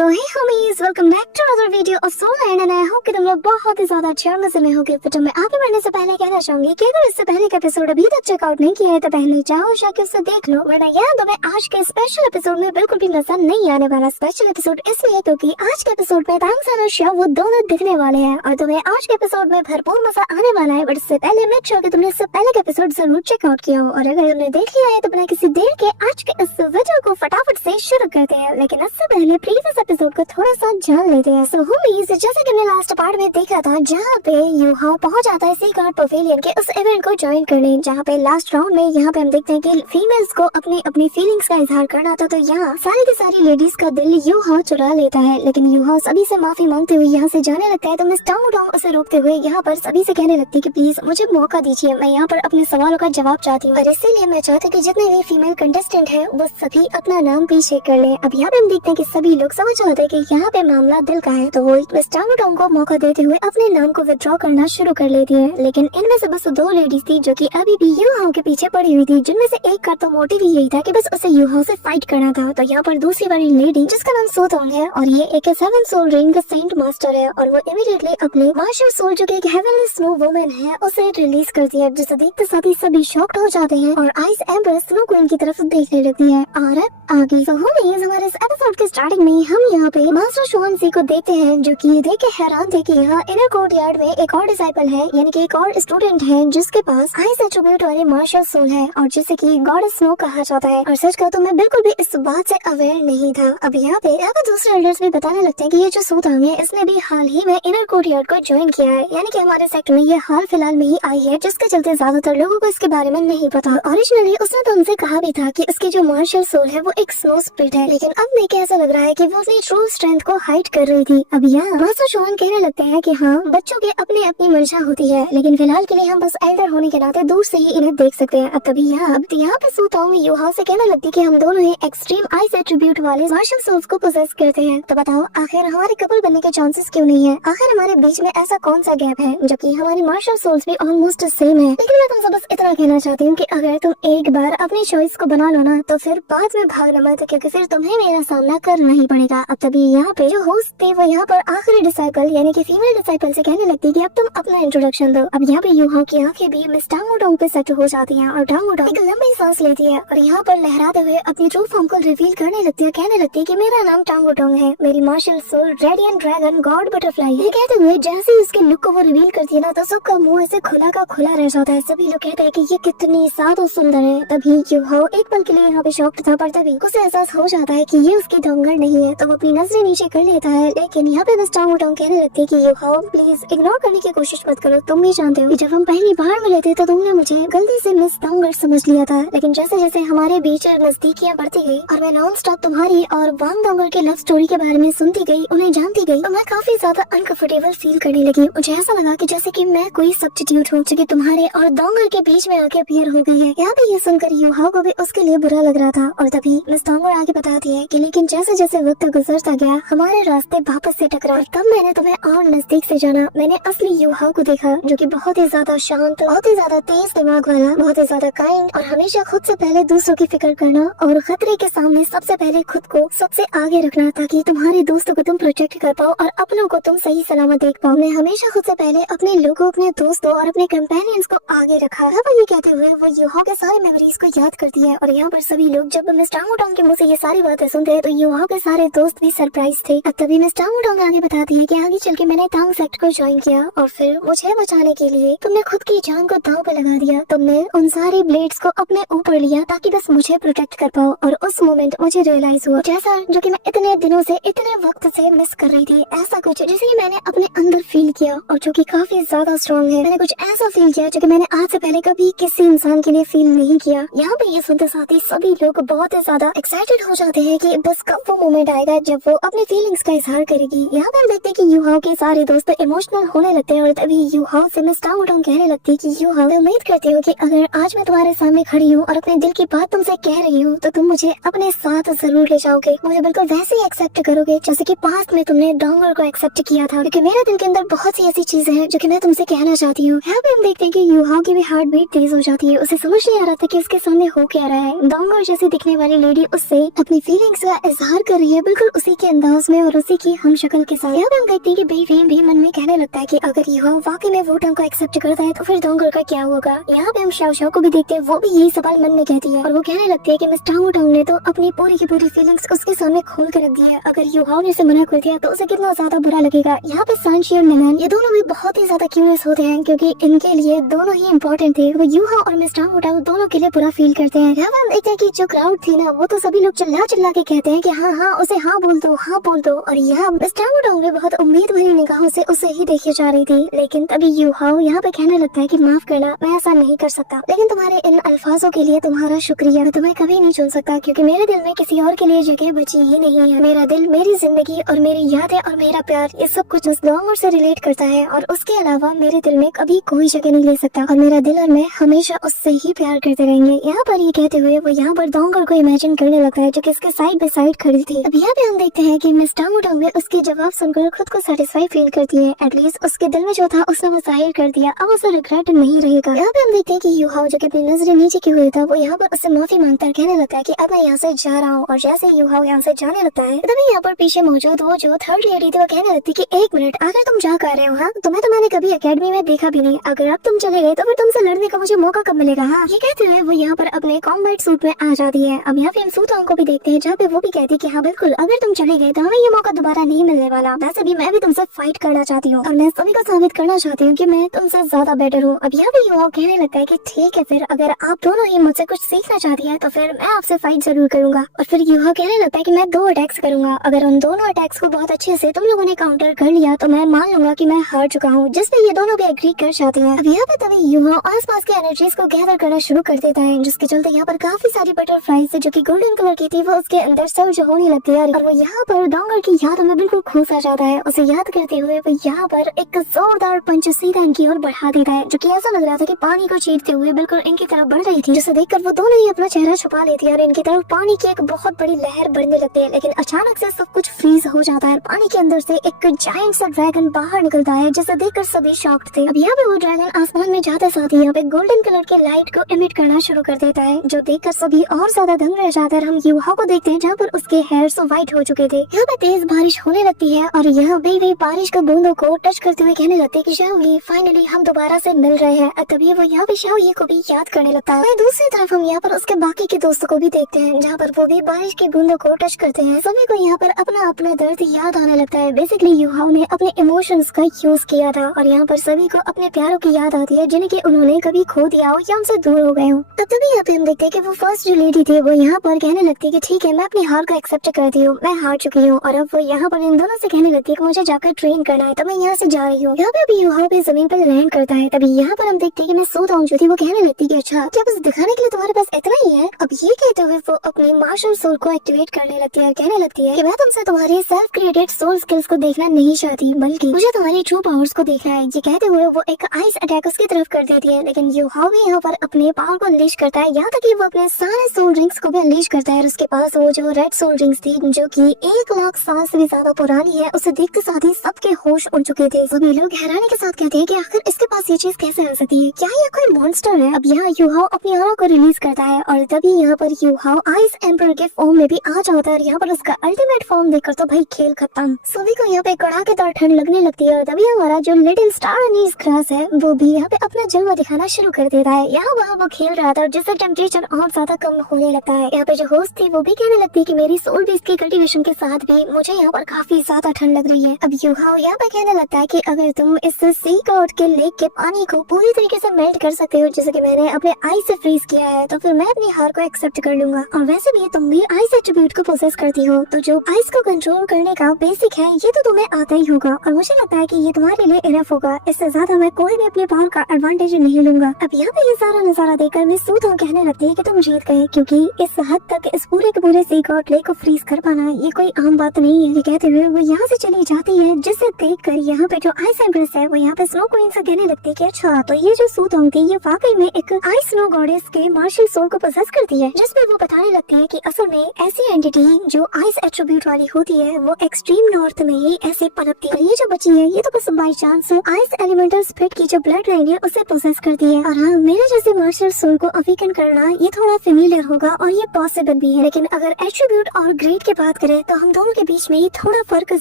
So hey homies, welcome back to another video of soul land and I hope कि तुम लोग बहुत ही ज्यादा अच्छे और मजे में होगे। तो मैं आगे बढ़ने से पहले कहना चाहूंगी कि अगर इससे पहले का एपिसोड अभी तक चेकआउट नहीं किया है तो पहले जाओ जाके उसे देख लो, वरना यार तुम्हें आज के स्पेशल एपिसोड में बिल्कुल भी मजा नहीं आने वाला। स्पेशल एपिसोड इसलिए क्योंकि आज के एपिसोड में तांगसान और शिया वो दोनों दिखने वाले हैं और तुम्हें आज के एपिसोड में भरपूर मजा आने वाला है। बट इससे पहले मेक श्योर कि तुमने इससे पहले का एपिसोड जरूर चेकआउट किया हो, और अगर तुमने देख लिया है तो बिना किसी देर के आज के इस वीडियो को फटाफट से शुरू करते हैं। लेकिन इससे पहले प्रीवियस एपिसोड को थोड़ा सा जान लेते हैं। सो होमीज, जैसे कि हमने लास्ट पार्ट में देखा था जहाँ पे यूहाओ पहुंच जाता है सी गार्ड पवेलियन के उस इवेंट को ज्वाइन करने, जहाँ पे लास्ट राउंड में यहाँ पे हम देखते हैं कि फीमेल्स को अपनी अपनी फीलिंग्स का इजहार करना था, तो यहाँ सारी की सारी लेडीज का दिल यूहाओ चुरा लेता है। लेकिन यूहाओ सभी से माफी मांगते हुए यहाँ से जाने लगता है, तो मिस टांग डोंग उसे रोकते हुए यहाँ पर सभी से कहने लगती है कि प्लीज मुझे मौका दीजिए, मैं यहाँ पर अपने सवालों का जवाब चाहती हूँ और इसीलिए मैं चाहती हूँ कि जितने भी फीमेल कंटेस्टेंट है वो सभी अपना नाम पीछे कर ले। अब यहाँ पे हम देखते हैं कि सभी लोग समझ जाते हैं कि यहाँ पे मामला दिल का है, तो वो मिस टांग डोंग को मौका देते हुए अपने नाम को विथड्रॉ करना शुरू कर लेती है। लेकिन इनमें से बस दो लेडीज थी जो कि अभी भी यूहाओ के पीछे पड़ी हुई थी, जिनमें से एक का तो मोटिव यही था कि बस उसे यूहाओ से फाइट करना था। तो यहाँ पर दूसरी वाली लेडी जिसका नाम सो थोंग है और ये एक 7 सोल रिंग का सेंट मास्टर है, और वो इमीडिएटली अपने मास्टर सोल जो कि एक हेवनली स्नो वुमन है उसे रिलीज करती है, जिसे देखते साथ ही सभी शॉक्ड हो जाते हैं और आइस एम्प्रेस स्नो क्वीन की तरफ देखने लगती है। और आगे तो होमीज, हमारे इस एपिसोड के स्टार्टिंग में हम यहाँ पे मास्टर शुआन सी को देखते हैं, जो कि देख के हैरान थे कि यहाँ इनर कोर्ट यार्ड में एक और डिसाइपल है, यानी कि एक और स्टूडेंट है जिसके पास आइस एट्रिब्यूट वाले मार्शल सोल है और जिसे कि गॉड स्नो कहा जाता है। और सच कहूं तो मैं बिल्कुल भी इस बात से अवेयर नहीं था। अब यहाँ पे दूसरे एल्डर्स भी बताने लगते हैं कि ये जो सो थोंग है इसने भी हाल ही में इनर कोर्ट यार्ड को ज्वाइन किया है, यानी कि हमारे सेक्टर में ये हाल फिलहाल में ही आई है, जिसके चलते ज्यादातर लोगों को इसके बारे में नहीं पता। ओरिजिनली उसने तो हमसे कहा भी था कि इसकी जो मार्शल सोल है वो एक स्नो स्पिरिट है, लेकिन अब देख के ऐसा लग रहा है कि वो अपनी ट्रू स्ट्रेंथ को हाइड कर रही थी। अब यहाँ मास्टर शुआन कहने लगते हैं कि हाँ, बच्चों के अपनी अपनी मंशा होती है, लेकिन फिलहाल के लिए हम बस एल्डर होने के नाते दूर से ही इन्हें देख सकते हैं। अब तभी यहाँ पे सो थोंग यूहाओ से कहने लगती कि हम दोनों ही एक्सट्रीम आइस एट्रिब्यूट वाले मार्शल सोल्स को पोजेस करते हैं, तो बताओ आखिर हमारे कपल बनने के चांसेस क्यों नहीं है? आखिर हमारे बीच में ऐसा कौन सा गैप है, जबकि हमारी मार्शल सोल्स भी ऑलमोस्ट सेम है। लेकिन मैं तुमसे बस इतना कहना चाहती हूँ कि अगर तुम एक बार अपनी चॉइस को बना लो ना, तो फिर बाद में भागना मत, क्योंकि फिर तुम्हें मेरा सामना करना ही पड़ेगा। अब तभी यहाँ पे जो होस्ट थे वो यहाँ पर आखिरी डिसाइपल यानी कि फीमेल डिसाइपल से कहने लगती कि अब तुम अपना इंट्रोडक्शन दो। अब यहाँ पे यूहाओ की आंखें भी मिस टांग डोंग पे सेट हो जाती हैं और टांग डोंग एक लंबी सांस लेती है और यहाँ पर लहराते हुए अपनी ट्रू फॉर्म को रिवील करने लगती है, कहने लगती है कि मेरा नाम टांग डोंग है, मेरी martial soul radiant dragon god butterfly. ये कहते हुए जैसे ही उसके लुक को वो रिवील करती है ना, तो सबका मुंह ऐसे खुला का खुला रह जाता है। सभी लोग कहते हैं कि ये कितनी साथ और सुंदर है। तभी यूहाओ एक पल के लिए यहाँ पे शॉक्ड था, पर तभी उसे एहसास हो जाता है कि ये उसकी डोंगर नहीं है, तो वो अपनी नजरें नीचे कर लेता है। लेकिन यहाँ पे मिस टांग डोंग कहने लगती है कि यूहाओ प्लीज इग्नोर करने की कोशिश मत करो, तुम भी जानते हो कि जब हम पहली बार मिले थे तो तुमने मुझे गलती से मिस डोंगर समझ लिया था, लेकिन जैसे जैसे हमारे बीच नजदीकियां बढ़ती गई और मैं नॉन स्टॉप तुम्हारी और वांग डोंगर के लव स्टोरी के बारे में सुनती गई, उन्हें जानती गई, तो मैं काफी ज्यादा अनकंफर्टेबल फील करने लगी। मुझे ऐसा लगा कि जैसे कि मैं कोई सब्स्टिट्यूट हूँ जो कि तुम्हारे और डोंगर के बीच में आके अपीयर हो गई है। यहाँ पे ये सुनकर यूहाओ को भी उसके लिए बुरा लग रहा था, और तभी मिस डोंगर आगे बताती है कि लेकिन जैसे जैसे वक्त गुजरता गया हमारे रास्ते वापस से टकराए, तब मैंने तुम्हें और नजदीक से जाना। मैंने असली यूहाओ को देखा, जो कि बहुत ही ज्यादा शांत, बहुत ही ज्यादा तेज दिमाग वाला, बहुत ही ज्यादा काइंड और हमेशा खुद से पहले दूसरों की फिक्र करना और खतरे के सामने सबसे पहले खुद को सबसे आगे रखना, ताकि तुम्हारे दोस्तों को तुम प्रोटेक्ट कर पाओ और अपनों को तुम सही सलामत देख पाओ। मैं हमेशा खुद से पहले अपने लोगों, अपने दोस्तों और अपने कंपेनियंस को आगे रखा। अब ये कहते हुए वो यूहाओ के सारे मेमोरीज को याद करती है, और यहाँ पर सभी लोग जब मिस टांग डोंग के मुंह से ये सारी बातें सुनते हैं तो यूहाओ के सारे दोस्त भी सरप्राइज थे। अब तभी मिस टांग डोंग आगे बताती है कि आगे चल के मैंने टांग सेक्ट को ज्वाइन किया और फिर मुझे बचाने के लिए तुमने खुद की जान को दांव पे लगा दिया। तुमने उन सारी ब्लेड्स को अपने ऊपर लिया ताकि बस मुझे प्रोटेक्ट कर पाओ, और उस मोमेंट मुझे रियलाइज हुआ जैसा जो कि मैं इतने दिनों से इतने वक्त से मिस कर रही थी, ऐसा कुछ जिसे मैंने अपने अंदर फील किया और जो कि काफी ज्यादा स्ट्रॉन्ग है। मैंने कुछ ऐसा फील किया जो कि मैंने आज से पहले कभी किसी इंसान के लिए फील नहीं किया। यहाँ पे ये सुनते साथ ही सभी लोग बहुत ही ज्यादा एक्साइटेड हो जाते हैं कि बस कब वो मोमेंट आएगा जब वो अपनी फीलिंग्स का इजहार करेगी। यहाँ पे हम देखते हैं कि यूहाओ के सारे दोस्त इमोशनल होने लगते हैं, और तभी यूहाओ से मिस टांग डोंग कहने लगती है कि यूहाओ, मैं उम्मीद करती हूँ कि अगर आज मैं तुम्हारे सामने खड़ी हूँ और अपने दिल की बात तुमसे कह रही हूँ तो तुम मुझे अपने साथ जरूर ले जाओगे, मुझे बिल्कुल वैसे ही एक्सेप्ट करोगे जैसे कि पास्ट में तुमने डोंगर को एक्सेप्ट किया था, क्योंकि मेरे दिल के अंदर बहुत सी ऐसी चीजें हैं जो कि मैं तुमसे कहना चाहती हूँ। यहाँ पे हम देखते हैं कि यूहाओ की भी हार्ट बीट तेज हो जाती है, उसे समझ नहीं आ रहा था कि उसके सामने हो क्या रहा है। डोंगर जैसे दिखने वाली लेडी उससे अपनी फीलिंग्स का इजहार कर रही है बिल्कुल बिल्कुल उसी के अंदाज में और उसी की हम शक्ल के साथ। यहाँ पे हम देखते हैं कि बेफेम भी मन में कहने लगता है कि अगर युहाओ वाकई में वोटों को एक्सेप्ट करता है तो फिर डोंगर का क्या होगा। यहाँ पे हम शाओ शाओ को भी देखते हैं, वो भी यही सवाल मन में कहती है और वो कहने लगती है कि मिस टांग टांग ने तो अपनी पूरी की पूरी फीलिंग्स उसके सामने खोल कर रख दी है। अगर युहाओ ने उसे मना कर दिया तो उसे कितना ज्यादा बुरा लगेगा। यहाँ पे सांशी और नैनान ये दोनों भी बहुत ही ज्यादा क्यूरियस होते हैं क्योंकि इनके लिए दोनों ही इम्पोर्टेंट थे। वो युहाओ और मिस टांग टांग दोनों के लिए बुरा फील करते हैं। यहाँ पे हम देखते हैं कि जो क्राउड थी ना, वो तो सभी लोग चिल्ला चिल्ला के कहते हैं कि हाँ हाँ उसे हाँ बोल दो, हाँ बोल दो। और यहाँ मिस टांग टांग भी बहुत उम्मीद भरी निगाहों से उसे ही देखी जा रही थी। लेकिन तभी युहाओ यहाँ पे कहने लगता है कि माफ करना, मैं ऐसा नहीं कर सकता, लेकिन तुम्हारे इन अल्फाजों के लिए तुम्हारा शुक्रिया। मैं तुम्हें कभी नहीं चुन सकता क्योंकि मेरे दिल में किसी और के लिए जगह बची ही नहीं है। मेरा दिल, मेरी जिंदगी और मेरी यादें और मेरा प्यार, ये सब कुछ उस डोंगर से रिलेट करता है और उसके अलावा मेरे दिल में कभी कोई जगह नहीं ले सकता और मेरा दिल और मैं हमेशा उससे ही प्यार करते रहेंगे। यहाँ पर ये कहते हुए वो यहाँ पर डोंगर को इमेजिन करने लगता है जो कि इसके साइड बाय साइड खड़ी थी। अब यहाँ पे हम देखते हैं कि मिस टांग टांग उसके जवाब सुनकर खुद को सेटिस्फाई फील करती है। एटलीस्ट उसके दिल में जो था उसने वो जाहिर कर दिया, अब उसे रिग्रेट नहीं रहेगा। यहाँ पे हम देखते हैं कि युहाओ जो कि अपनी नजरें नीचे किए हुए था, वो यहाँ पर उससे माफी मांगता है, कहने लगता है कि अब मैं यहाँ से जा रहा हूँ। और जैसे युहाओ यहाँ से जाने लगता है तभी यहाँ पर पीछे मौजूद वो जो थर्ड लेडी थी वो कहने लगती कि एक मिनट, अगर तुम जा कर रहे हो, हाँ तुम्हें तो मैंने कभी एकेडमी में देखा भी नहीं, अगर अब तुम चले गए तो फिर तुमसे लड़ने का मुझे मौका कब मिलेगा। हाँ, ये कहते हुए वो यहाँ पर अपने कॉम्बैट सूट में आ जाती है। अब यहाँ पे हम सूतों को भी देखते हैं जहाँ पे वो भी कहती है कि हाँ बिल्कुल, अगर तुम चले गए तो हमें ये मौका दोबारा नहीं मिलने वाला। वैसे भी मैं भी तुमसे फाइट करना चाहती हूँ और मैं सभी को साबित करना चाहती हूँ कि मैं तुमसे ज्यादा बेटर हूँ। अब यहाँ पे युवा कहने लगता है कि ठीक है, फिर अगर आप दोनों ही मुझसे कुछ सीखना चाहती है तो फिर मैं आपसे फाइट जरूर करूंगा। और फिर युवा कहने लगता है कि मैं 2 अटैक्स करूंगा, अगर उन दोनों अटैक्स को बहुत अच्छे से तुम लोगों ने काउंटर कर लिया तो मैं मान लूंगा कि मैं हार चुका हूँ, जिसपे ये दोनों भी एग्री कर जाती हैं। अब यहाँ पे तभी युवा आसपास के एनर्जीज को गैदर करना शुरू कर देता है, जिसके चलते यहाँ पर काफी सारी बटरफ्लाईज जो कि गोल्डन कलर की थी वो उसके अंदर सर्ज होने लगती है और वो यहाँ पर डोंगर की यादों में बिल्कुल खो सा जाता है। उसे याद करते हुए वो यहाँ पर एक जोरदार पंच सीधा इनकी ओर बढ़ा देता है, जो कि ऐसा लग रहा था कि पानी को चीरते हुए बिल्कुल इनकी तरफ बढ़ रही थी, जिसे देखकर वो दोनों ही अपना चेहरा छुपा लेती है और इनकी तरफ पानी की एक बहुत बड़ी लहर बढ़ने लगती है। लेकिन अचानक से सब कुछ फ्रीज हो जाता है, पानी के अंदर से एक जायंट सा ड्रैगन बाहर निकलता है, जिसे देखकर सभी शॉक्ड थे। अब यहाँ पे वो ड्रैगन आसमान में जाते साथ ही यहाँ पे गोल्डन कलर के लाइट को इमिट करना शुरू कर देता है, जो देखकर सभी और ज्यादा दंग रह जाते हैं। हम युवा को देखते हैं जहाँ पर उसके हेयर्स व्हाइट हो चुके थे। यहाँ पे तेज बारिश होने लगती है और यहाँ बेबी बारिश के बूंदों को टच करते हुए कहने लगते हैं कि शाओही फाइनली हम दोबारा से मिल रहे हैं। तभी वो यहाँ पे शाओही को भी याद करने लगता है। दूसरी तरफ हम यहाँ पर उसके बाकी के दोस्तों को भी देखते हैं जहाँ पर वो भी बारिश की बूंदों को टच करते हैं। सभी को यहाँ पर अपना अपना दर्द याद आने लगता है। बेसिकली युहाओ ने अपने इमोशंस का यूज किया था और यहाँ पर सभी को अपने प्यारों की याद आती है जिन्हें कि उन्होंने कभी खो दिया हो या उनसे दूर हो गए हो। तभी यहाँ पे हम देखते हैं कि वो फर्स्ट जो लेडी थी वो यहाँ पर कहने लगती है कि ठीक है, मैं अपनी हार को एक्सेप्ट करती हूँ, मैं हार चुकी हूँ। और अब वो यहाँ पर इन दोनों से कहने लगती है कि मुझे जाकर ट्रेन करना है, तो मैं यहाँ से जा रही हूँ। यहाँ पे अभी युहाओ पे जमीन पर लैंड करता है। तभी यहाँ पर हम देखते हैं कि मैं सोता हूँ, जो थी वो कहने लगती है कि अच्छा क्या बस दिखाने के लिए तुम्हारे पास इतना ही है। अब ये कहते हुए वो अपनी मार्शल सोल को एक्टिवेट करने लगती है, कहने लगती है कि मैं तुमसे तुम्हारी सेल्फ क्रिएटेड सोल स्किल्स को देखना नहीं चाहती, बल्कि मुझे तुम्हारी ट्रू पावर्स को देखना है। ये कहते हुए वो एक आइस अटैक उसकी तरफ कर देती है, लेकिन युहाओ भी यहाँ पर अपने पावर को अनलीश करता है, यहाँ तक कि वो अपने सारे सोल रिंग्स को भी अनलीश करता है। और उसके पास वो जो रेड सोल रिंग्स थी जो कि 1 लाख साल से भी ज्यादा पुरानी है, उसे देखते साथ ही सबके होश उड़ चुके थे। सभी लोग हैरानी के साथ कहते हैं कि आखिर इसके पास ये चीज कैसे आ सकती है, क्या ये कोई मॉन्स्टर है। अब यहाँ युहाओ अपनी ऑरा को रिलीज करता है और तभी यहाँ पर युहाओ आइस एम्पर के फॉर्म में भी आ जाता है और यहाँ पर उसका अल्टीमेट फॉर्म देखकर तो भाई खेल खत्म। सभी को यहाँ पे कड़ाकेदार ठंड लगने लगती है और तभी हमारा जो लिटिल स्टार अनीस ग्रास है वो भी यहाँ पे अपना जलवा दिखाना शुरू कर देता है। यहाँ वहाँ वो खेल रहा था और जिससे टेम्परेचर और ज्यादा कम होने लगता है। यहाँ पे जो होस्ट थी वो भी कहने लगती है कि मेरी सोल बेस की कल्टीवेशन के साथ भी मुझे यहाँ पर काफी ज्यादा ठंड लग रही है। अब युहाओ यहाँ पे कहने लगता है कि अगर तुम इस सी गॉड के लेक के पानी को पूरी तरीके से मेल्ट कर सकते हो जैसे कि मैंने अपने आइस से फ्रीज किया है, तो फिर मैं अपनी हार को एक्सेप्ट कर लूंगा। और वैसे भी तुम भी आइस एट्रीब्यूट को पोसेस करती हो, तो जो आइस को कंट्रोल करने का बेसिक है ये तो तुम्हें आता ही होगा और मुझे लगता है कि ये तुम्हारे लिए इनफ होगा। इससे ज्यादा मैं कोई भी अपने पावर का एडवांटेज नहीं लूंगा। अब यहाँ पे ये सारा नजारा देखकर मैं सूत कहने लगती है कि तुम जीत गए, क्योंकि इस हद तक इस पूरे के पूरे सी गॉड लेक को फ्रीज कर पाना ये कोई आम बात नहीं है। ये कहते हुए वो यहाँ से चली जाती है, जिसे देखकर यहाँ पे जो आइस एम्प्रेस है वो यहाँ पे स्नो क्वीन से कहने लगती है कि अच्छा तो ये जो सूत थी ये वाकई में एक आइस स्नो गॉडेस के मार्शल सोल को पोसेस करती है, जिसपे वो बताने लगती है कि असल में ऐसी एंटिटी जो आइस एट्रीब्यूट वाली होती है वो एक्सट्रीम नॉर्थ में ही ऐसे पनपती है। ये जो बची है ये तो बस by chance ice elemental spirit की जो ब्लड लाइन है उसे पोसेस करती है। और हाँ, मेरे जैसे मार्शल सोल को अवेकन करना ये थोड़ा फेमिलियर होगा और ये पॉसिबल भी है, लेकिन अगर एट्रीब्यूट और ग्रेड के बात करें तो हम दोनों के बीच में थोड़ा फर्क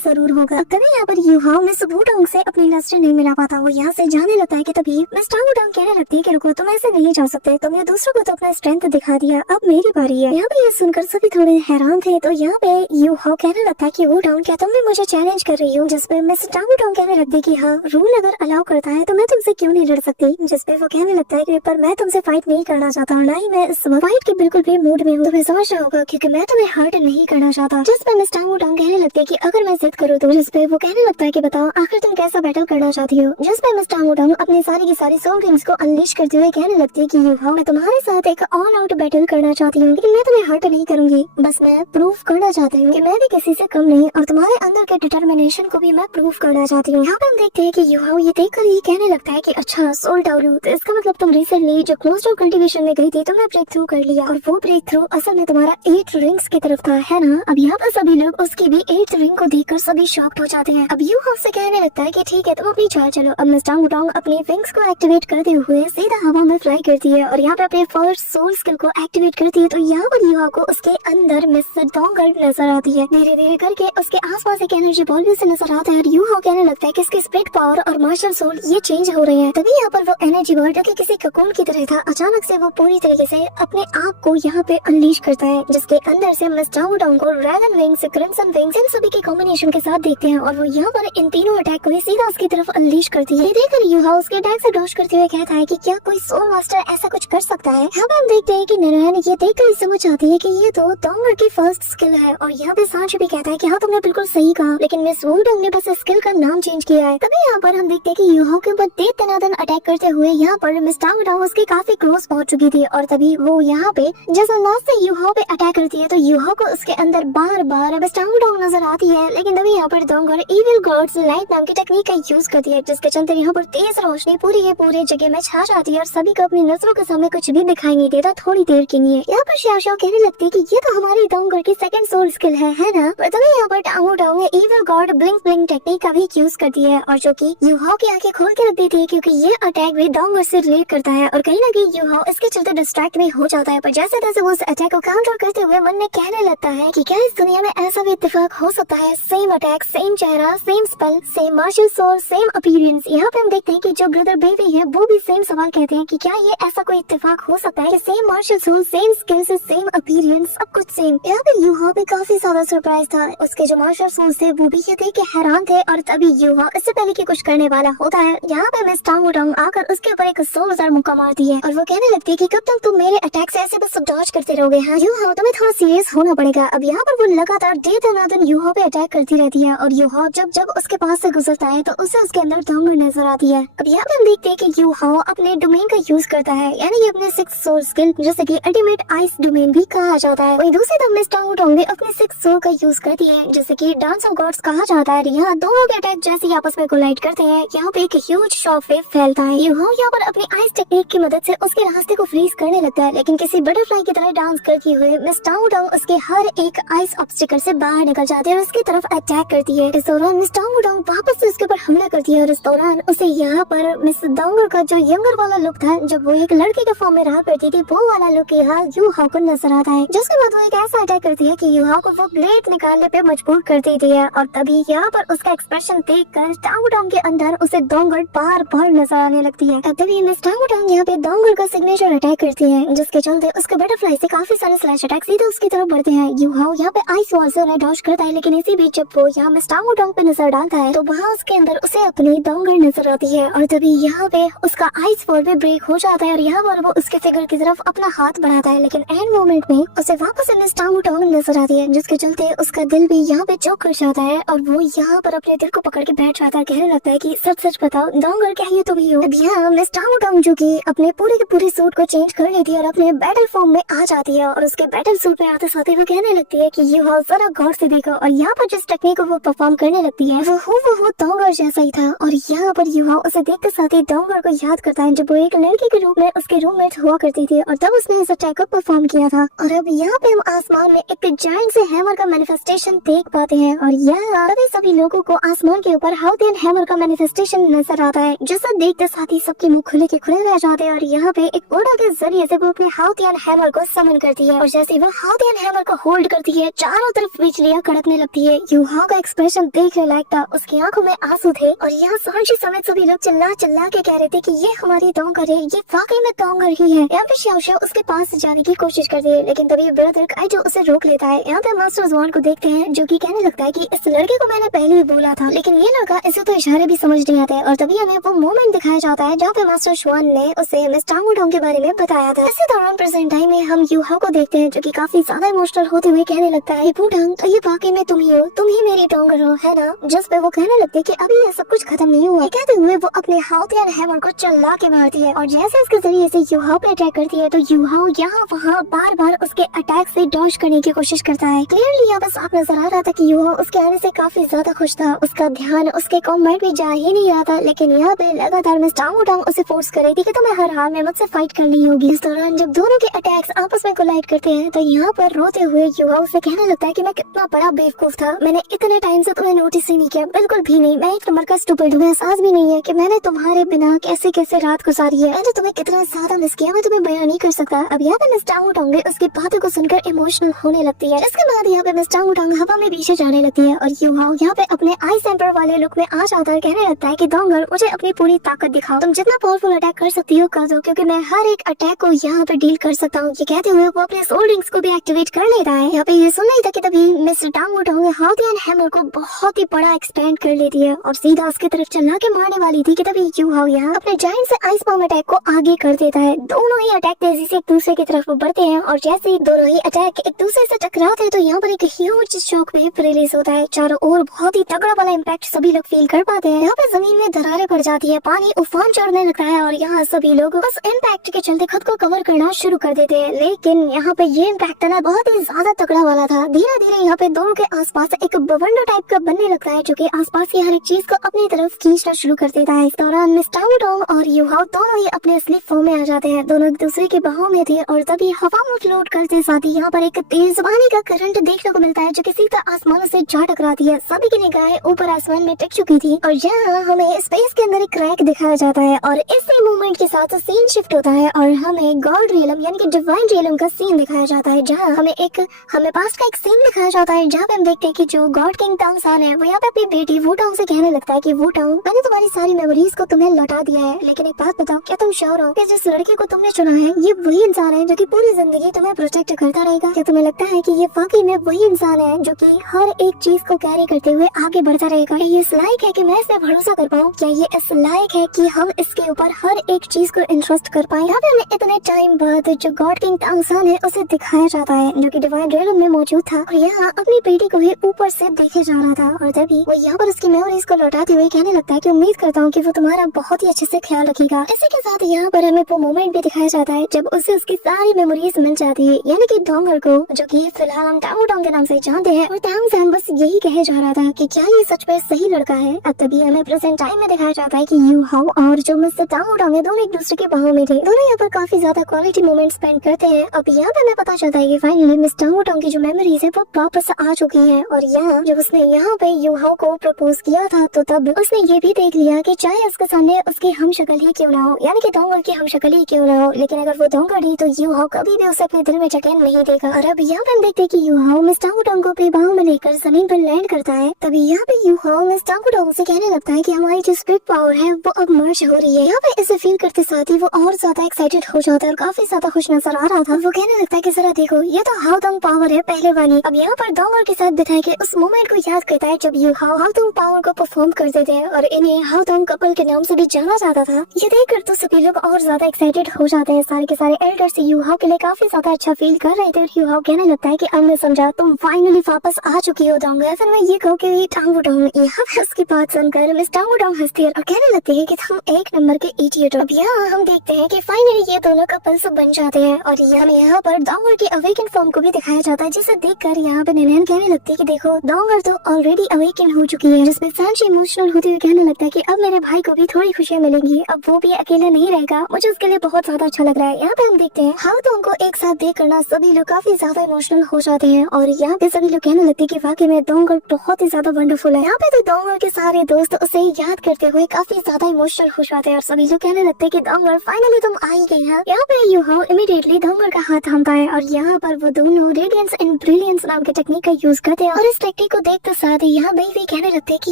जरूर होगा। तभी यहाँ पर यूहाओ मिस वुडोंग से अपनी नजर नहीं मिला पाता, वो यहाँ से जाने लगता है कि तभी मिस वुडोंग कहने लगती है कि रुको, तुम ऐसे नहीं जा सकते, तुमने दूसरों को तो अपना स्ट्रेंथ दिखा दिया, अब मेरी बारी है। यहाँ पे ये सुनकर सभी थोड़े हैरान थे। तो यहाँ पे यूहाओ कहने लगता है कि वुडोंग, क्या तुम भी मुझे चैलेंज कर रही हो? जिसपे मिस वुडोंग कहने लगती कि हाँ, रूल अगर अलाउ करता है तो मैं तुमसे क्यों नहीं लड़ सकती। जिसपे वो कहने लगता है कि पर मैं तुमसे फाइट नहीं करना चाहता हूँ, ना ही मैं इस फाइट के बिल्कुल भी मूड में हूँ। तुम्हें समझ रहा होगा क्योंकि मैं तुम्हें हर्ट नहीं करना चाहता। जिसपे मिस वुडोंग कहने लगती है कि अगर मैं जिद करूँ तो। जिसपे वो कहने लगता है कि बताओ आखिर तुम कैसा बैटल करना चाहती हो। जिसपे मिस वुडोंग अपनी सारी की सारी सोल रिंग्स को अनलीश करते हुए कहने लगती है कि यूहाओ, मैं तुम्हारे साथ एक ऑल आउट बैटल करना चाहती हूँ, लेकिन मैं तुम्हें हर्ट नहीं करूंगी। बस मैं प्रूफ करना चाहती हूँ कि मैं भी किसी से कम नहीं, और तुम्हारे अंदर के डिटर्मिनेशन को भी मैं प्रूफ करना चाहती हूँ। यहाँ पे हम देखते हैं कि यूहाओ ये देखकर ही कहने लगता है कि अच्छा सोल टाउरू, तो इसका मतलब तुम रिसेंटली जो क्लोज डोर कल्टीवेशन में गई थी, तुमने ब्रेक थ्रू कर लिया, और वो ब्रेक थ्रू असल में तुम्हारा 8 रिंग्स की तरफ था, है ना। अब यहाँ पर सभी लोग उसकी भी 8 रिंग को देखकर सभी शॉक्ड हो जाते हैं। अब यूहाओ से कहने लगता है कि ठीक है, तुम अपनी चाल चलो। अब मिस वुडोंग अपनी विंग्स को एक्टिवेट करते हुए सीधा हवा में फ्लाई करती है और यहाँ पे अपने फर्स्ट सोल स्किल को एक्टिवेट करती है। तो यहाँ पर यूहाओ को उसके अंदर मिस डोंगर नजर आती है। धीरे धीरे करके उसके आसपास एक एनर्जी बॉल भी से नजर आता है और यूहाओ कहने लगता है कि इसकी स्प्लिट पावर और मार्शल सोल ये चेंज हो रहे हैं। तभी यहाँ पर वो एनर्जी बॉल जो कि किसी ककून की तरह था, अचानक से वो पूरी तरीके से अपने आप को यहाँ पे अनलीश करता है, जिसके अंदर से मिस वुडोंग को ड्रैगन विंग्स, क्रिम्सन विंग्स, इन सभी के कॉम्बिनेशन के साथ देखते हैं और वो यहाँ पर इन तीनों अटैक को सीधा उसकी तरफ अनलीश करती है। देखकर यूहाओ उसके अटैक से डॉज करते हुए कहता है कि क्या कोई सोल मास्टर ऐसा कुछ कर सकता है। यहाँ पे हम देखते हैं कि नारायण ये देखकर समझ आती है कि ये तो डोंगर की फर्स्ट स्किल है, और यहाँ पे सांच भी कहता है कि हाँ तुमने बिल्कुल सही कहा, लेकिन मिस वुडोंग ने बस स्किल का नाम चेंज किया है। तभी यहाँ पर हम देखते हैं कि यूहाओ के ऊपर दे तनादन अटैक करते हुए यहाँ पर मिस वुडोंग उसके काफी क्लोज पहुंच चुकी थी, और तभी वो यहाँ पे जैसा लास्ट से यूहाओ पे अटैक करती है तो यूहाओ को उसके अंदर बार बार मिस वुडोंग नजर आती है। लेकिन तभी यहाँ पर डोंगर इविल गॉड्स लाइट नाम की टेक्निक का यूज करती है, जिसके चलते यहाँ पर तेज रोशनी पूरी जगह में छा जाती है और सभी को अपनी नजरों के सामने कुछ भी दिखाई नहीं देता थोड़ी देर के लिए। यहाँ पर शाओ कहने लगती है कि ये तो हमारी डोंगर की सेकंड सोल स्किल है ना। पर तभी यहाँ पर tango evil god blink blink technique का भी यूज करती है, और जो कि यूहाओ की आंखें खोल के रख देती है क्योंकि ये अटैक भी डोंगर से रिलेट करता है, और कहीं ना कहीं यूहाओ इसके चलते डिस्ट्रैक्ट भी हो जाता है। पर जैसे तैसे वो उस अटैक को काउंटर करते हुए मन में कहने लगता है कि क्या इस दुनिया में ऐसा भी इत्तेफाक हो सकता है, सेम अटैक, सेम चेहरा, same spell, same martial soul, same appearance. यहाँ पे हम देखते हैं कि जो ब्रदर बेबी है वो भी सेम सवाल कहते हैं कि क्या ये ऐसा कोई इत्तेफाक हो सकता है कि same martial soul, same skills, same appearance, सब कुछ सेम। यहाँ पे यूहाओ भी काफी ज्यादा सरप्राइज था, उसके जो मार्शल सोल थे वो भी ये देख के हैरान थे, और तभी यूहाओ इससे पहले कि कुछ करने वाला होता है यहाँ पे मिस वुडोंग आकर उसके ऊपर एक सोलदार मुक्का मारती है, और वो कहने लगती है कि कब तक तुम मेरे अटैक से ऐसे बस डॉज करते रहोगे। हाँ यूहाओ, तुम्हें थोड़ा सीरियस होना पड़ेगा। अब यहाँ पर वो लगातार डे दनादन यूहाओ पे अटैक करती रहती है, और यूहाओ जब जब उसके पास से गुजरता है तो उसे उसके अंदर डोंगर नजर आती है। अब यहाँ पे हम देखते हैं कि यूहाओ अपने डोमेन का यूज करता है, यानी कि अपने 6 सोल स्किल जिसे कि अल्टीमेट आइस डोमेन भी कहा जाता है। वहीं दूसरी तरफ मिस वुडोंग भी अपने 6 सोल का यूज करती है, जिसे कि डांस ऑफ गॉड्स कहा जाता है। यहाँ दोनों के अटैक जैसे ही आपस में कोलाइड करते हैं, यहाँ पे एक ह्यूज शॉक वेव फैलता है। यूहाओ यहाँ पर अपनी आइस टेक्निक की मदद से उसके रास्ते को फ्रीज करने लगता है, लेकिन किसी बटरफ्लाई की तरह डांस करते हुए मिस वुडोंग उसके हर एक आइस ऑब्स्टिकल से बाहर निकल जाती है और उसकी तरफ अटैक करती है। इस दौरान मिस वुडोंग वापस से उसके ऊपर हमला करती है, और इस दौरान उसे यहाँ पर मिस डोंगर का जो यंगर वाला लुक था, जब वो एक लड़के के फॉर्म में रहा करती थी, वो वाला लुक यहाँ यूहाओ को नजर आता है। जिसके बाद वो एक ऐसा अटैक करती है कि यूहाओ को वो ब्लेड निकालने पे मजबूर कर देती है, और तभी यहाँ पर उसका एक्सप्रेशन देखकर वुडोंग के अंदर उसे डोंगर बार बार नजर आने लगती है। तभी मिस वुडोंग यहाँ पे डोंगर का सिग्नेचर अटैक करती है, जिसके चलते उसके बटरफ्लाई से काफी सारे स्लैश अटैक सीधे उसकी तरफ बढ़ते हैं। यूहाओ यहाँ पे आइस वॉल से उन्हें डॉज करता है, लेकिन इसी बीच जब वो यहाँ मिस वुडोंग पे नजर डालता है तो वहाँ उसके अंदर उसे अपनी डोंगर नजर आती है, और तभी यहाँ पे उसका आइस वॉल भी ब्रेक हो जाता है, और यहाँ पर वो उसके फिगर की तरफ अपना हाथ बढ़ाता है, लेकिन एंड मोमेंट में उसे वापस से मिस वुडोंग नजर आती है, जिसके चलते उसका दिल भी यहाँ पे चौक कर जाता है, और वो यहाँ पर अपने दिल को पकड़ के बैठ जाता है। कहने लगता है कि सच सच बताओ डोंगर, क्या ये तुम ही हो? अब यहाँ मिस वुडोंग जो कि अपने पूरे के पूरे सूट को चेंज कर लेती है और अपने बैटल फॉर्म में आ जाती है, और उसके बैटल सूट में आते साथ वो कहने लगती है कि यूहाओ जरा गौर से देखो, और यहाँ पर जिस टेक्निक को वो परफॉर्म करने लगती है वो डोंगर जैसा ही था, और यहाँ पर यूहाओ उसे देखते साथ ही डोंगर को याद करता है जब वो एक लड़के के रूप में उसके रूममेट हुआ करती थी, और तब उसने इस अटैक को परफॉर्म किया था। और अब यहाँ पे हम आसमान में एक जायंट से हैमर का मैनिफेस्टेशन देख पाते हैं, और यहाँ तभी सभी लोगों को आसमान के ऊपर हाउतियन हैमर का मैनिफेस्टेशन नजर आता है, जिसे देखते साथ ही सबके मुंह खुले के खुले रह जाते हैं। और यहाँ पे एक ओडा के जरिए से वो अपने हाउतियन हैमर को समन करती है और जैसे वो हाउतियन हैमर को होल्ड करती है चारों तरफ बिजलियां कड़कने लगती है। यूहाओ का एक्सप्रेशन देखने लायक था, उसकी आंखों में आंसू थे और यहाँ सांची समेत सभी लोग चिल्ला चिल्ला के कह रहे थे कि ये हमारी डोंगर है, ये वाकई में डोंगर ही है। यहाँ पे शाओ उसके पास जाने की कोशिश करती है, लेकिन तभी ब्रदर काइजो उसे रोक लेता है। यहाँ पे मास्टर ज़ुआन को देखते हैं जो कि कहने लगता है कि इस लड़के को मैंने पहले ही बोला था, लेकिन ये लड़का इसे तो इशारे भी समझ नहीं आते। और तभी हमें वो मोमेंट दिखाया जाता है जहाँ पे मास्टर ज़ुआन ने उसे मिस टांगुडोंग के बारे में बताया था। इसी दौरान प्रेजेंट टाइम में हम यूहाओ को देखते हैं जो कि काफी ज्यादा इमोशनल होते हुए कहने लगता है, बूटांग तो ये वाकई में तुम ही हो, तुम ही मेरी डोंगर हो, है ना? जिस पे वो कहने लगते कि अभी ये सब कुछ खत्म नहीं हुआ। कहते हुए वो अपने हाउतियन हैमर को चिल्ला के मारती है और जैसे इसके जरिए से यूहाओ पे अटैक करती है तो यूहाओ यहाँ वहाँ बार बार उसके अटैक से डॉज करने की कोशिश करता है। क्लियरली यहाँ पे साफ नजर आ रहा था कि यूहाओ उसके आने से काफी ज्यादा खुश था, उसका ध्यान उसके कॉम्बैट में जा ही नहीं रहा था। लेकिन यहाँ पे लगातार मिस टांगुडोंग उसे फोर्स कर रही थी कि तुम्हें हर हाल में मुझसे फाइट करनी होगी। इस दौरान जब दोनों के अटैक्स आपस में कोलाइड करते हैं तो यहाँ पर रोते हुए यूहाओ से कहने लगता है कि मैं कितना बड़ा बेवकूफ था, मैंने इतने टाइम से तुम्हें नोटिस ही नहीं किया, बिल्कुल भी नहीं, मैं एक नंबर का स्टूपिड हूँ। एहसास भी नहीं है कि मैंने तुम्हारे बिना कैसे कैसे रात गुजारी है, मैंने तुम्हें कितना ज्यादा मिस किया, मैं तुम्हें बयान नहीं कर सकता। अब यहाँ पे मिस टांगुडोंग उसकी बातों को सुनकर इमोशनल होने लगती है। इसके बाद यहाँ पे मिस टांगुडोंग हवा में पीछे जाने लगती है और यूहाओ यहाँ पे अपने आई सेंपर वाले लुक में आ जाता है। कहने लगता है कि डोंगर मुझे अपनी पूरी ताकत दिखाओ, तुम जितना पावरफुल अटैक कर सकती हो कर दो, क्योंकि मैं हर एक अटैक को यहाँ पे डील कर सकता हूँ। ये कहते हुए वो अपने सोल रिंग्स को भी एक्टिवेट कर लेता है। यहाँ पे ये सुन नहीं था कि तभी मिस्टर टांगुडोंग हाउतियन हैमर को बहुत ही बड़ा एक्सपेंड कर लेती है और सीधा उसकी तरफ चला के मारने वाली थी कि तभी यूहाओ यहाँ अपने जायंट से आइस बॉम्ब अटैक को आगे कर देता है। दोनों ही अटैक तेजी से एक दूसरे की तरफ बढ़ते हैं और जैसे ही दोनों ही अटैक एक दूसरे से टकराते हैं तो यहाँ पर एक ह्यूज शॉक वेव रिलीज होता है। चारों ओर बहुत ही तगड़ा वाला इम्पैक्ट सभी लोग फील कर पाते हैं। यहाँ पे जमीन में दरारें पड़ जाती है, पानी उफान चढ़ने लगता है और यहाँ सभी लोग बस इम्पैक्ट के चलते खुद को कवर करना शुरू कर देते हैं। लेकिन यहाँ पे ये इम्पैक्ट ना बहुत ही ज्यादा तगड़ा वाला था। धीरे धीरे यहाँ पे दोनों के आसपास एक बवंडर टाइप का बनने लगता है जो कि आसपास की हर एक चीज को अपनी तरफ खींचना शुरू कर देता है। इस दौरान मिस टांगुडोंग और यूहाओ दोनों ही अपने असली फॉर्म में आ जाते हैं। दोनों एक दूसरे के बाहों में थे और तभी हवा में फ्लोट करते साथ ही यहाँ पर एक तेज पानी का करंट देखने को मिलता है जो कि सीधा आसमान से जा टकराती है। सभी की निगाहें ऊपर आसमान में टिक चुकी थी और यहाँ हमें स्पेस के अंदर एक क्रैक दिखाया जाता है और इसी मूवमेंट के साथ सीन शिफ्ट होता है और हमें गॉड रियलम यानी कि डिवाइन रियलम का सीन दिखाया जाता है, जहाँ हमें पास्ट का एक सीन दिखाया जाता है जहाँ पे हम देखते हैं कि जो गॉड किंग टांगसान है वो यहाँ पे अपनी बेटी वूटांग से कहने लगता है कि वूटांग मैंने तुम्हारी सारी मेमोरीज को तुम्हें लौटा दिया है, लेकिन एक बात बताओ, क्या तुम श्योर हो कि जिस लड़के को तुमने चुना है ये वही इंसान है जो कि पूरी जिंदगी तुम्हें प्रोटेक्ट करता रहेगा? क्या तुम्हें लगता है कि ये वाकई में वही इंसान है जो कि हर एक चीज को कैरी करते हुए आगे बढ़ता रहेगा? क्या ये इस लायक है कि मैं इस पे भरोसा कर पाऊँ? क्या ये इस लायक है कि हम इसके ऊपर हर एक चीज को इंटरेस्ट कर पाए? यहाँ पे हमें इतने टाइम बाद जो गॉड किंग टांगसान है उसे दिखाया जाता है जो कि डिवाइन रियलम में मौजूद था और यहाँ अपनी बेटी को ही ऊपर से देखे जा रहा था और तभी वो यहाँ पर उसकी मेमोरीज को लौटाते हुए कहने लगता है कि उम्मीद करता हूँ कि वो तुम्हारा बहुत ही अच्छे से ख्याल रखेगा। इसी के साथ यहाँ पर हमें वो मोमेंट भी दिखाया जाता है जब उसे उसकी सारी मेमोरीज मिल जाती है, यानी कि डोंगर को, जो कि फिलहाल हम टांगुडोंग के नाम से जानते हैं। और टांगसान बस यही कहे जा रहा था कि क्या ये सच में सही लड़का है। अब तभी हमें प्रेजेंट टाइम में दिखाया जाता है कि यूहाओ और जो मिस्टर टांगुडोंग है दोनों एक दूसरे के बाहों में थे। दोनों यहाँ पर काफी ज्यादा क्वालिटी मोमेंट स्पेंड करते हैं। अब यहाँ पे हमें पता चलता है कि फाइनली मिस टांगुडोंग की जो मेमोरीज है वो वापस आ चुकी है और यहाँ जब उसने यहाँ पे यूहाओ को प्रपोज किया था तो तब उसने ये भी देख लिया कि चाहे उसके सामने उसकी हम शक्ल ही क्यों ना हो, यानी कि डोंगर की हम शक्ल ही क्यों ना हो, लेकिन अगर वो डोंगर ही तो यूहाओ कभी भी उसे अपने दिल में जगह नहीं देगा। और अब यहाँ पे हम देखते हैं कि यूहाओ मिस टांगुडोंग को अपनी बाहों में लेकर जमीन पर लैंड करता है। तभी यहाँ पे यूहाओ मिस टांगुडोंग से कहने लगता है कि हमारी जो स्पिरिट पावर है वो अब मर्ज हो रही है। यहाँ पे इसे फील करते साथ ही वो और ज्यादा एक्साइटेड हो जाता है और काफी ज्यादा खुश नजर आ रहा था। वो कहने लगता है कि जरा देखो ये तो हाउतंग पावर है पहले वाली। अब यहाँ पर डोंगर के साथ दिखाए गए उस मोमेंट को याद करता है जब यूहाओ हाउतंग पावर को परफॉर्म करते थे और इन्हें हाउतंग कपल के नाम से भी जाना जाता था। ये देखकर तो सभी लोग और ज्यादा एक्साइटेड हो जाते हैं। सारे के सारे एल्डर्स यूहाओ के लिए काफी ज्यादा अच्छा फील कर रहे थे और यूहाओ कहने लगता है कि अब मैं समझा तुम फाइनली वापस आ चुकी हो डोंगर। फिर मैं ये कहूँ कि टांगुडोंग यहाँ पे उसकी बात सुनकर मिस टांगुडोंग हंसती है और कहने लगती है कि तुम एक नंबर के इडियट हो। अब यहाँ हम देखते हैं कि फाइनली ये दोनों कपल्स बन जाते हैं और हमें यहाँ पर डोंगर की अवेकन फॉर्म को भी दिखाया जाता है, जिसे देखकर यहाँ पे नैनैन कहने लगती है कि देखो डोंगर तो ऑलरेडी अवेकन हो चुकी है। जिसमें सांची इमोशनल होते हुए कहने लगता है कि अब मेरे भाई को भी थोड़ी खुशियाँ मिलेंगी, अब वो भी अकेला नहीं रहेगा, मुझे उसके लिए बहुत ज्यादा अच्छा लग रहा है। यहाँ पे हम देखते हैं हाउतंग को एक साथ देख करना सभी लोग काफी ज्यादा इमोशनल हो जाते हैं और यहाँ पे सभी लोग कहने लगते हैं कि वाकई में डोंगर बहुत ही ज्यादा वंडरफुल है। यहाँ पे तो डोंगर के सारे दोस्त उसे याद करते हुए काफी ज्यादा इमोशनल खुश होते हैं और सभी लोग कहने लगते हैं कि डोंगर फाइनली तुम आ ही गए हैं। यहाँ पे यूहाओ इमीडिएटली डोंगर का हाथ थामता है और यहाँ पर वो दोनों रेडियंस एंड ब्रिलियंस नाम की टेक्निक का यूज करते हैं और इस टेक्निक को देखते साथ ही यहाँ भी कहने लगते हैं कि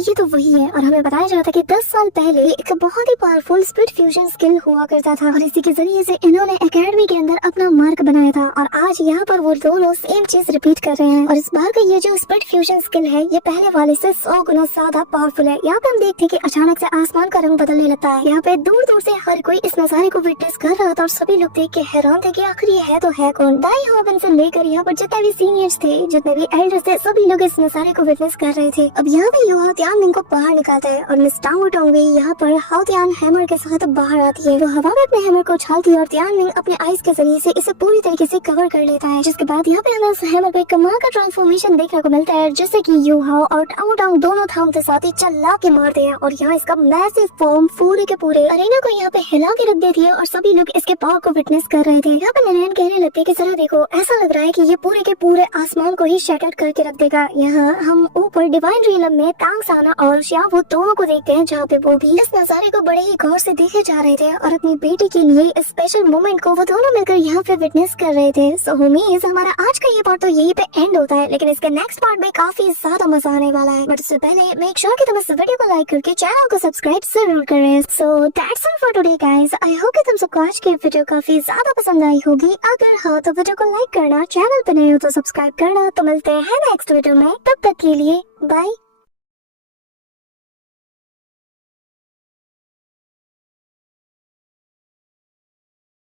ये तो वही है। और हमें बताया जाता है कि 10 साल पहले एक बहुत ही पावरफुल स्प्लिट फ्यूजन स्किल हुआ करता था और इसी के जरिए से इन्होंने एकेडमी के अंदर अपना मार्क बनाया था और आज यहाँ पर वो दोनों सेम चीज रिपीट कर रहे हैं। और इस बार का ये जो स्प्लिट फ्यूजन स्किल है ये पहले वाले से 100 गुना ज्यादा पावरफुल है। यहाँ पे हम देखते हैं कि अचानक से आसमान का रंग बदलने लगता है। यहाँ पे दूर दूर से हर कोई इस नजारे को विटनेस कर रहा था और सभी लोग देख के हैरान थे कि आखिर ये है तो है कौन। दाई हॉबिन से लेकर यहाँ पर जितने भी सीनियर्स थे, जितने भी एल्डर्स थे, सभी लोग इस नजारे को विटनेस कर रहे थे। अब यहाँ पे यूहाओ तियानमिंग को बाहर निकालता है और मिस टांग टोंग भी यहाँ पर हाओ तियान हैमर के साथ बाहर आती है। वो हवा में अपने हैमर को उछालती है और तियानमिंग अपने आइस के जरिए से इसे पूरी तरीके से कवर कर लेता है, जिसके बाद यहाँ पे हमें उस हैमर पे कमाल का ट्रांसफॉर्मेशन देखने को मिलता है, जिससे कि यूहाओ और टांग टांग दोनों थामते साथ ही चला के मारते हैं और यहाँ इसका मैसिव फॉर्म पूरे के पूरे अरेना को यहाँ पे हिला के रख देती है और सभी लोग इसके पावर को विटनेस कर रहे थे। यहाँ पे नैनैन कहने लगते हैं कि जरा देखो, ऐसा लग रहा है कि ये पूरे के पूरे आसमान को ही शैटर करके रख देगा। यहाँ हम ऊपर डिवाइन रियलम में तांग साना और श्यावू दोनों को देखते हैं, जहाँ पे वो भी इस नजारे को बड़े ही गौर से देखे जा रहे थे और अपनी बेटी के लिए इस स्पेशल मोमेंट को वो दोनों मिलकर यहाँ पे विटनेस कर रहे थे। सो होमीज, हमारा आज का ये पार्ट तो यही पे एंड होता है, लेकिन इसके नेक्स्ट पार्ट में काफी ज्यादा मजा आने वाला है। बट उससे पहले मेक श्योर कि तुम इस वीडियो को लाइक करके चैनल को सब्सक्राइब जरूर करें। So that's all for today guys. I hope कि तुम सबको आज की वीडियो काफी ज्यादा पसंद आई होगी। अगर हाँ तो वीडियो को लाइक करना, चैनल पे नए हो तो सब्सक्राइब करना। तो मिलते हैं नेक्स्ट वीडियो में, तब तक के लिए बाय।